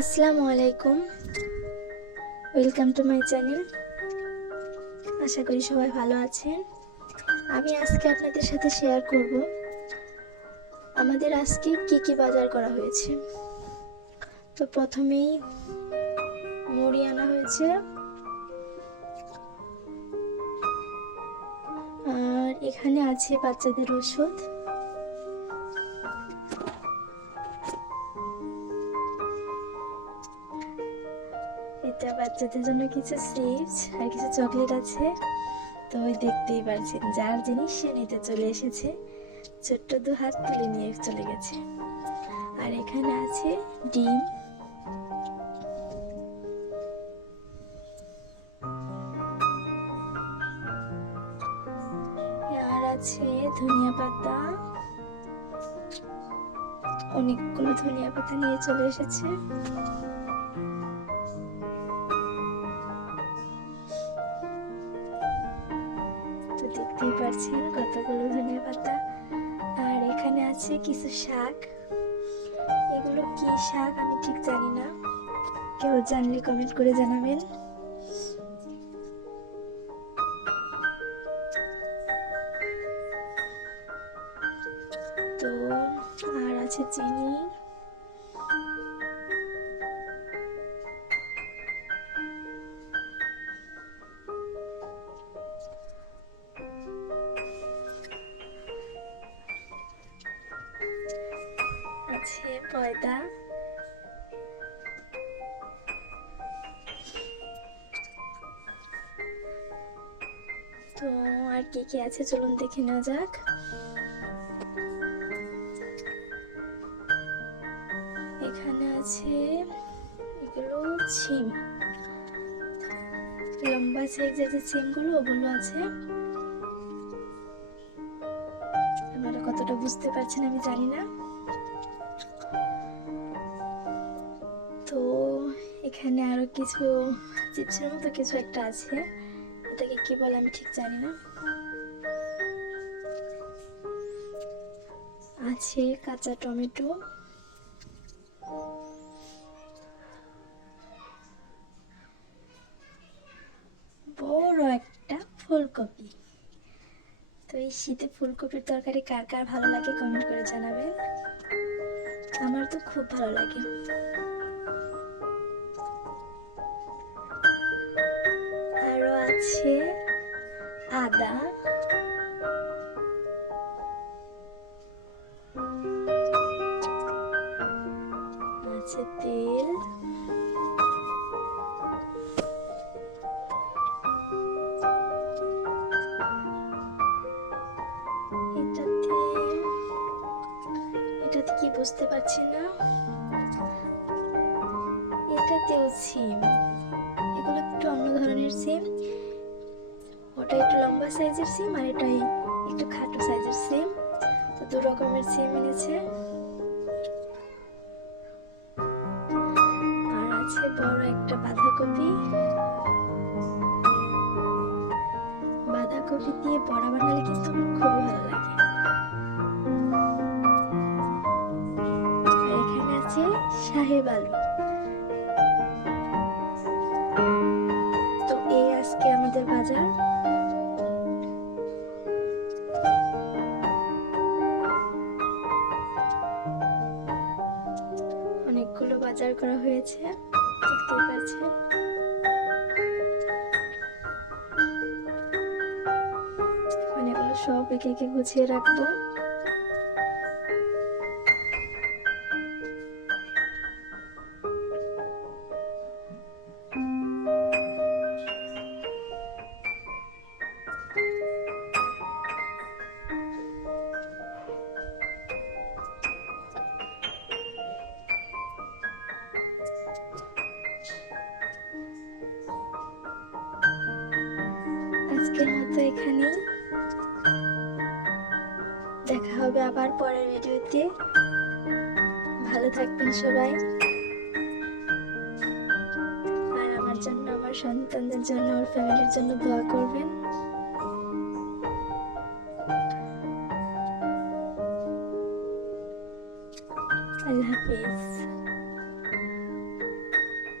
আসসালামু আলাইকুম। Welcome to my channel আশা করি সবাই ভালো আছেন। আমি আজকে আপনাদের সাথে শেয়ার করব। আমাদের আজকে কি কি বাজার করা হয়েছে? তো প্রথমেই মুড়ি আনা হয়েছে। আর এখানে আছে বাচ্চাদের ওষুধ এটা বাচ্চাদের জন্য কিছু চিপস আর কিছু চকলেট আছে। তো ওই দেখতেই পারছেন, যার জিনিস সে নিতে চলে এসেছে। ছোট্ট দু হাত তুলে নিয়ে চলে গেছে। আর এখানে আছে ডিম। আর আছে ধনিয়া পাতা। অনেকগুলো ধনিয়া পাতা নিয়ে চলে এসেছে। তো দেখতেই পাচ্ছেন কতগুলো ধনিয়া পাতা। আর এখানে আছে কিছু শাক। এগুলো কি শাক আমি ঠিক জানি না। কেউ জানলে কমেন্ট করে জানাবেন। তো আর আছে চিনি। পয়দা তো আর কি কি আছে? চলুন দেখে নেওয়া যাক। এখানে আছে এগুলো ছিম। লম্বা সাইজের যে সিমগুলো ওগুলো আছে। আপনারা কতটা বুঝতে পারছেন আমি জানি না। এখানে আরও কিছু চিপসের মতো কিছু একটা আছে। এটাকে কি বলে আমি ঠিক জানি না। আছে কাঁচা টমেটো। বড় একটা ফুলকপি। তো এই শীতে ফুলকপির তরকারি কার কার ভালো লাগে কমেন্ট করে জানাবেন। আমার তো খুব ভালো লাগে। আছে আদা। আছে তেল। এটাতে এটাতে কি বুঝতে পারছি না? এটাতেও সিম। এগুলো একটু অন্য ধরনের সিম। ওটা একটু লম্বা সাইজের সিম আর এটাই একটু খাটো সাইজের সিম তো দু রকমের সিম এনেছে। আর আছে বড় একটা বাঁধাকপি। বাঁধাকপি দিয়ে বড়া বানালে কিন্তু আমার খুবই ভালো লাগে। আর এখানে আছে সাহেব আলু বাজার করা হয়েছে। দেখতেই পাচ্ছেন। এগুলো সব একে একে গুছিয়ে রাখব। আজকের মতো এখানেই দেখা হবে আবার পরের ভিডিওতে। ভালো থাকবেন সবাই। আর আমার জন্য, আমার সন্তানদের জন্য, আমার ফ্যামিলির জন্য দোয়া করবেন। আল্লাহ হাফিজ।